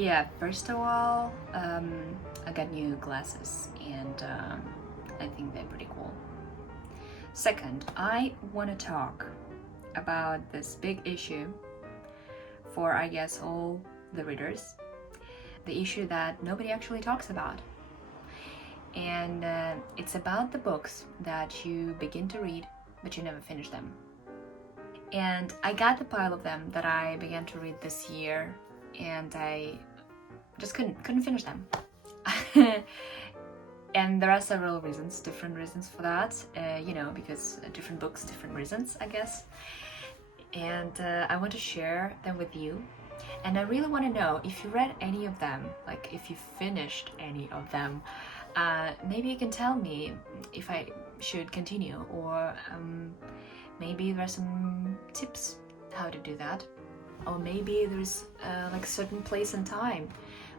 Yeah, first of all, I got new glasses and I think they're pretty cool. Second, I want to talk about this big issue for, I guess, all the readers. The issue that nobody actually talks about. And it's about the books that you begin to read, but you never finish them. And I got the pile of them that I began to read this year, and I just couldn't finish them. And there are several reasons, different reasons for that, because different books, different reasons, I guess. And I want to share them with you. And I really want to know if you read any of them, like if you finished any of them. Maybe you can tell me if I should continue, or maybe there are some tips how to do that. Or maybe there's like a certain place and time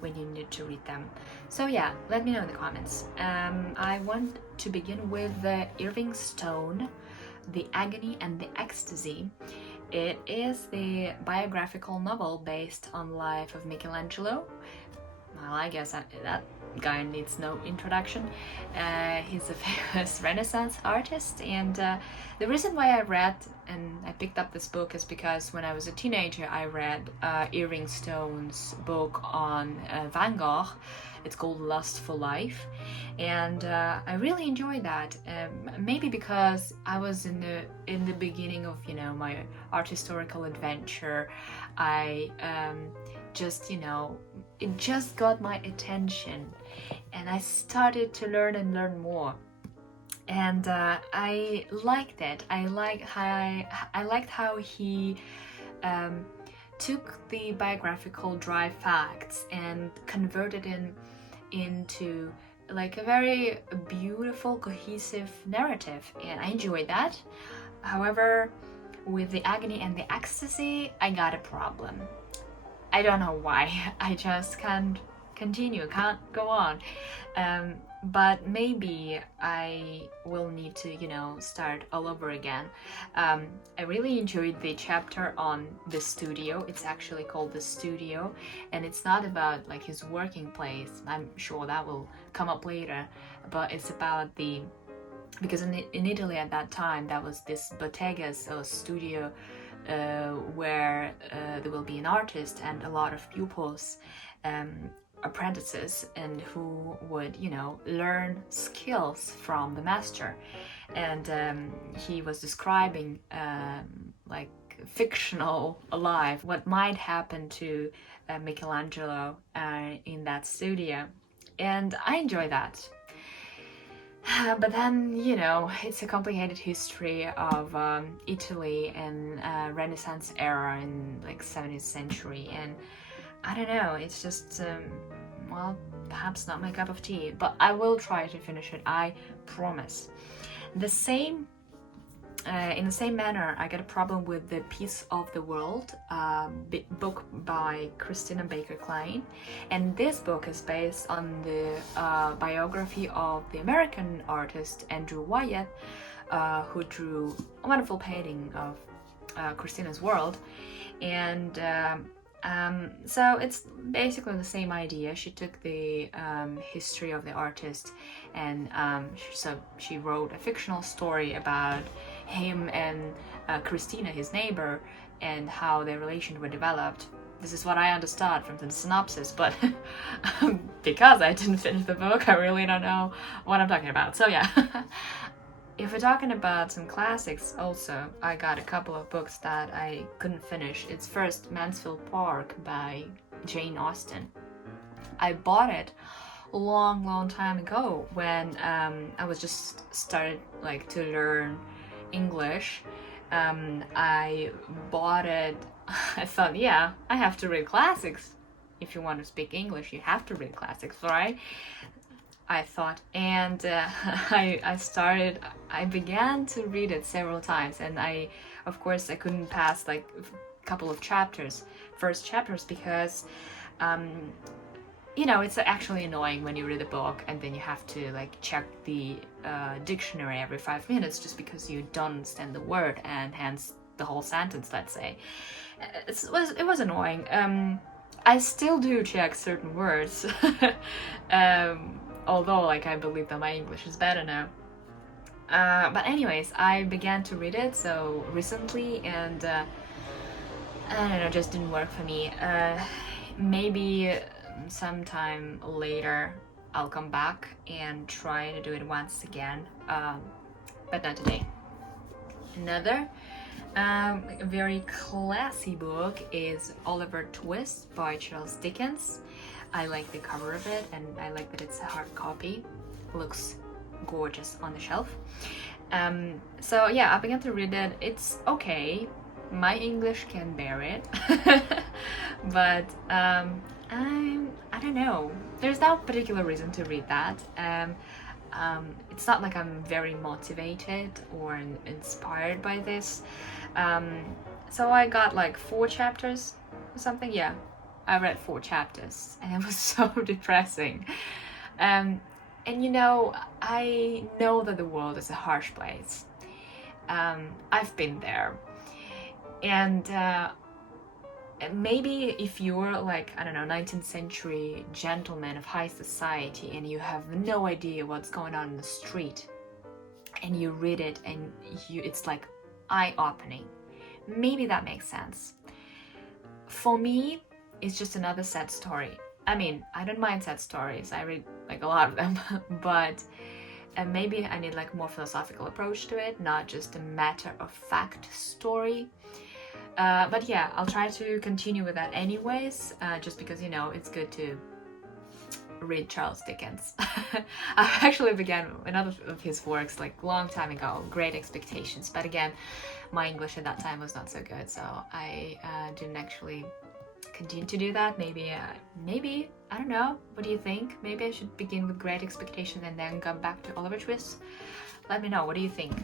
when you need to read them. So yeah, let me know in the comments. I want to begin with the Irving Stone, The Agony and the Ecstasy. It is the biographical novel based on the life of Michelangelo. Well, I guess that guy needs no introduction. He's a famous Renaissance artist, and the reason why I read and I picked up this book is because when I was a teenager I read Irving Stone's book on Van Gogh. It's called Lust for Life, and I really enjoyed that. Maybe because I was in the beginning of my art historical adventure. I it just got my attention, and I started to learn more. And I liked it. I liked how he took the biographical dry facts and converted into like a very beautiful, cohesive narrative, and I enjoyed that. However, with the Agony and the Ecstasy, I got a problem. I don't know why. I just can't continue, can't go on. But maybe I will need to, start all over again. I really enjoyed the chapter on the studio. It's actually called The Studio, and it's not about like his working place. I'm sure that will come up later, but it's about because in Italy at that time, that was this bottegas or studio where there will be an artist and a lot of pupils, apprentices, and who would learn skills from the master. And he was describing like fictional life, what might happen to Michelangelo in that studio, and I enjoy that. But then, it's a complicated history of Italy and Renaissance era in like 17th century, and I don't know, it's just, perhaps not my cup of tea, but I will try to finish it, I promise. In the same manner, I got a problem with The Peace of the World, book by Christina Kline, and this book is based on the biography of the American artist Andrew Wyatt, who drew a wonderful painting of Christina's world, and so it's basically the same idea. She took the history of the artist, and so she wrote a fictional story about him and Christina, his neighbor, and how their relation were developed. This is what I understood from the synopsis, but because I didn't finish the book, I really don't know what I'm talking about. So yeah. If we're talking about some classics also, I got a couple of books that I couldn't finish. It's first Mansfield Park by Jane Austen. I bought it a long time ago when I was just started like to learn English. I bought it. I thought, yeah, I have to read classics. If you want to speak English, you have to read classics, right? I thought, and I began to read it several times, and of course I couldn't pass like a couple of first chapters, because it's actually annoying when you read a book and then you have to like check the dictionary every 5 minutes just because you don't understand the word and hence the whole sentence, let's say. It was annoying. I still do check certain words, although like I believe that my English is better now. But anyways, I began to read it so recently, and I don't know, just didn't work for me. Maybe sometime later I'll come back and try to do it once again, but not today. Another very classy book is Oliver Twist by Charles Dickens. I like the cover of it, and I like that it's a hard copy. Looks gorgeous on the shelf. So yeah, I began to read it. It's okay. My English can bear it, but I don't know. There's no particular reason to read that. It's not like I'm very motivated or inspired by this. So I got like 4 chapters or something. Yeah, I read 4 chapters, and it was so depressing. And you know, I know that the world is a harsh place. I've been there. And maybe if you're like, I don't know, 19th century gentleman of high society and you have no idea what's going on in the street, and you read it and it's like eye-opening, maybe that makes sense. For me, it's just another sad story. I mean, I don't mind sad stories. I read like a lot of them, but maybe I need like more philosophical approach to it, not just a matter-of-fact story. But yeah, I'll try to continue with that anyways, just because, you know, it's good to read Charles Dickens. I actually began another of his works like a long time ago, Great Expectations, but again, my English at that time was not so good, so I didn't actually continue to do that. Maybe, I don't know, what do you think? Maybe I should begin with Great Expectations and then come back to Oliver Twist? Let me know, what do you think?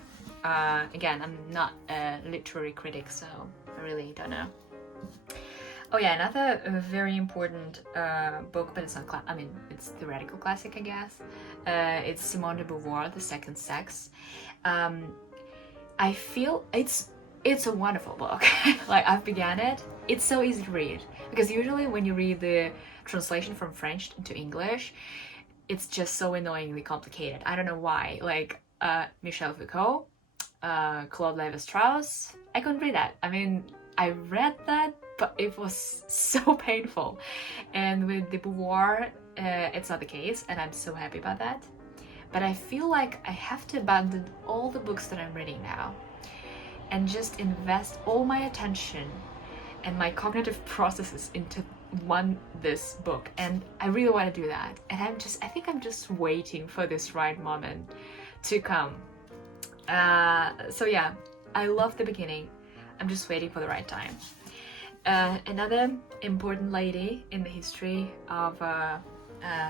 Again, I'm not a literary critic, so I really don't know. Oh yeah, another very important book, but it's not I mean, it's theoretical classic, I guess. It's Simone de Beauvoir, The Second Sex. I feel it's a wonderful book. Like, I've began it. It's so easy to read, because usually when you read the translation from French into English, it's just so annoyingly complicated. I don't know why. Like Michel Foucault, Claude Lévi-Strauss, I couldn't read that. I mean, I read that, but it was so painful. And with the Beauvoir, it's not the case, and I'm so happy about that. But I feel like I have to abandon all the books that I'm reading now and just invest all my attention and my cognitive processes into this book. And I really want to do that. And I think I'm just waiting for this right moment to come. So yeah, I love the beginning. I'm just waiting for the right time. Another important lady in the history of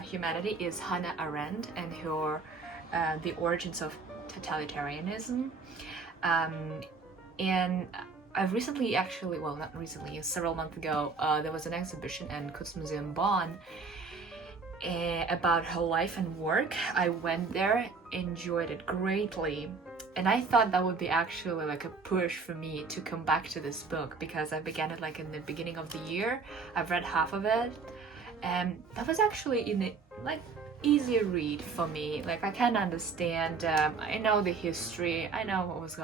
humanity is Hannah Arendt and her The Origins of Totalitarianism. And I've recently, actually, well, not recently, several months ago, there was an exhibition in Kunstmuseum Bonn about her life and work. I went there, enjoyed it greatly, and I thought that would be actually like a push for me to come back to this book, because I began it like in the beginning of the year. I've read half of it, and that was actually in the like easier read for me. Like, I can understand. I know the history. I know what was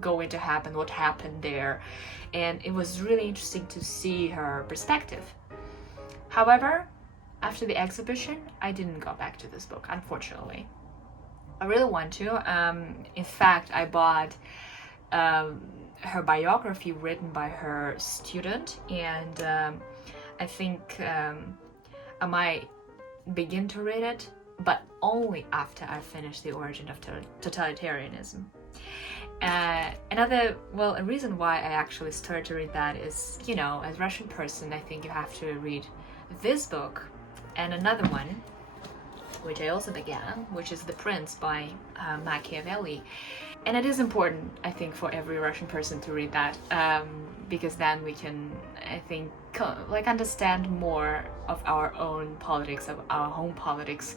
going to happen, what happened there, and it was really interesting to see her perspective. However, after the exhibition, I didn't go back to this book, unfortunately. I really want to. In fact, I bought her biography written by her student, and I think I might begin to read it, but only after I finish The Origin of Totalitarianism. A reason why I actually started to read that is, you know, as a Russian person, I think you have to read this book and another one, which I also began, which is The Prince by Machiavelli. And it is important, I think, for every Russian person to read that, because then we can, I think, understand more of our own politics, of our home politics,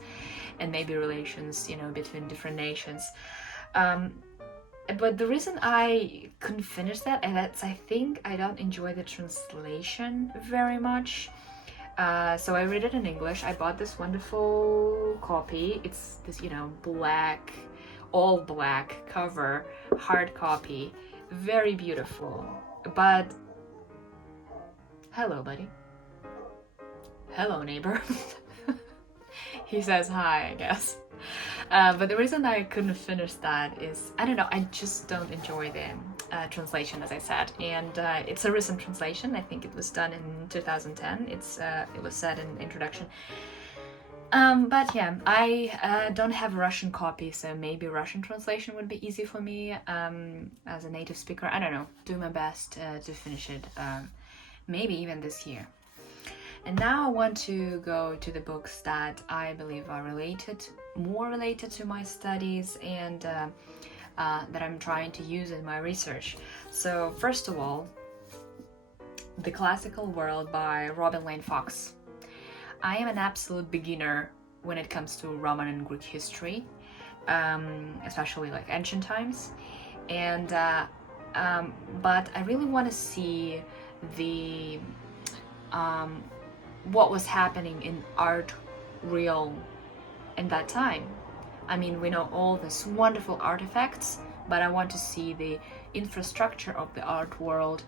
and maybe relations, you know, between different nations. But the reason I couldn't finish that, and that's I think I don't enjoy the translation very much. So I read it in English. I bought this wonderful copy. It's this, black, all black cover, hard copy. Very beautiful. But, hello, buddy. Hello, neighbor. He says hi, I guess. But the reason I couldn't finish that is, I don't know, I just don't enjoy the translation, as I said. And it's a recent translation. I think it was done in 2010. It was said in the introduction. But yeah, I don't have a Russian copy, so maybe Russian translation would be easy for me as a native speaker. I don't know, do my best to finish it, maybe even this year. And now I want to go to the books that I believe are more related to my studies and that I'm trying to use in my research. So first of all, The Classical World by Robin Lane Fox. I am an absolute beginner when it comes to Roman and Greek history, especially like ancient times. And but I really want to see the what was happening in art realm in that time. I mean, we know all these wonderful artifacts, but I want to see the infrastructure of the art world,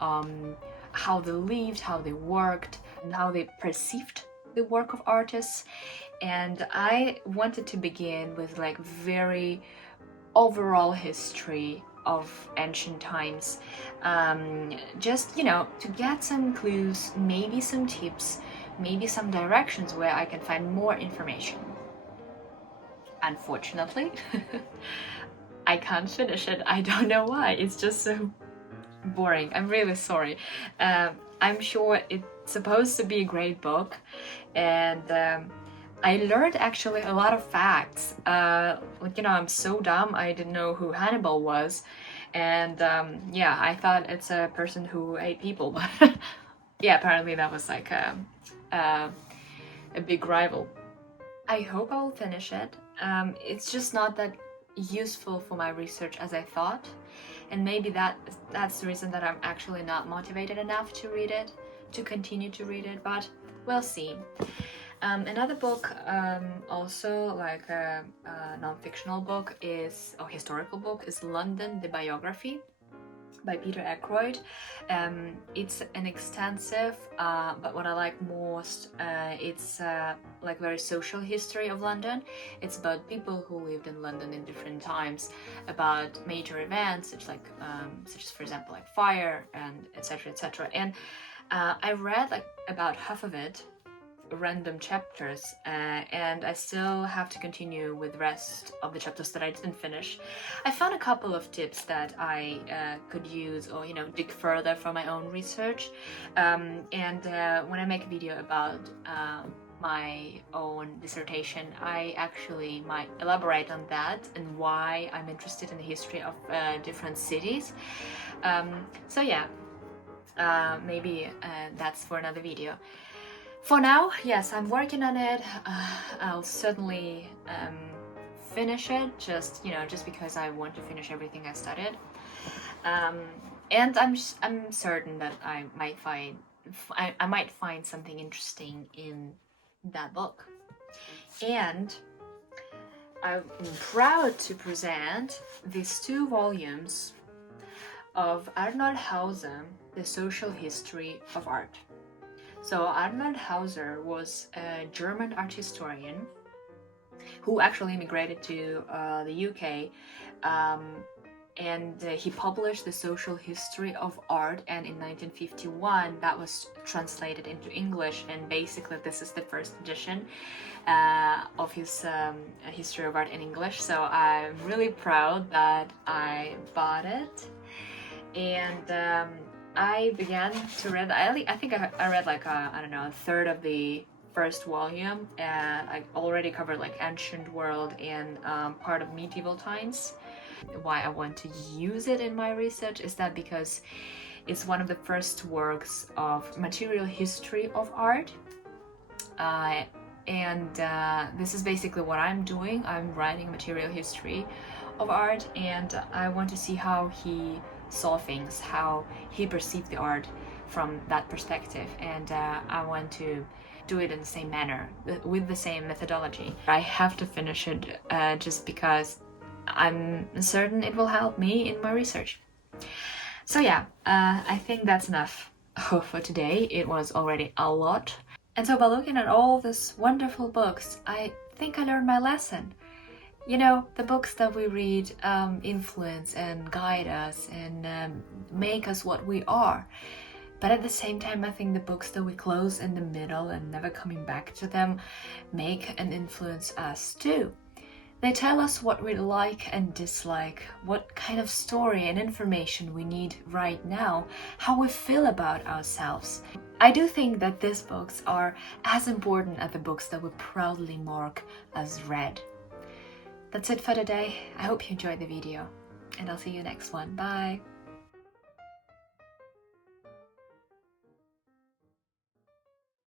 how they lived, how they worked, and how they perceived the work of artists. And I wanted to begin with like very overall history of ancient times, just to get some clues, maybe some tips, maybe some directions where I can find more information. Unfortunately, I can't finish it. I don't know why. It's just so boring. I'm really sorry. I'm sure it's supposed to be a great book, and I learned actually a lot of facts. I'm so dumb. I didn't know who Hannibal was, and yeah, I thought it's a person who ate people, but yeah, apparently that was like a big rival. I hope I'll finish it. It's just not that useful for my research as I thought, and maybe that's the reason that I'm actually not motivated enough to read it, to continue to read it, but we'll see. Another book, also like a non-fictional book or historical book, is London, the Biography by Peter Ackroyd. It's an extensive, but what I like most, it's like very social history of London. It's about people who lived in London in different times, about major events, such as for example like fire and etc. etc. And I read like about half of it, random chapters, and I still have to continue with the rest of the chapters that I didn't finish. I found a couple of tips that I could use or dig further for my own research, and when I make a video about my own dissertation, I actually might elaborate on that and why I'm interested in the history of different cities. So yeah, maybe that's for another video. For now, yes, I'm working on it. I'll certainly finish it, just because I want to finish everything I studied. And I'm certain that I might find something interesting in that book. And I'm proud to present these 2 volumes of Arnold Hauser, The Social History of Art. So Arnold Hauser was a German art historian who actually immigrated to the UK, and he published The Social History of Art, and in 1951 that was translated into English, and basically this is the first edition of his History of Art in English. So I'm really proud that I bought it, and I began to read. I think I read like a third of the first volume, and I already covered like ancient world and part of medieval times. Why I want to use it in my research is that because it's one of the first works of material history of art, and this is basically what I'm doing. I'm writing a material history of art, and I want to see how he saw things, how he perceived the art from that perspective, and I want to do it in the same manner, with the same methodology. I have to finish it just because I'm certain it will help me in my research. So yeah, I think that's enough for today. It was already a lot. And so by looking at all these wonderful books, I think I learned my lesson. You know, the books that we read influence and guide us and make us what we are. But at the same time, I think the books that we close in the middle and never coming back to them make and influence us too. They tell us what we like and dislike, what kind of story and information we need right now, how we feel about ourselves. I do think that these books are as important as the books that we proudly mark as read. That's it for today. I hope you enjoyed the video, and I'll see you next one. Bye!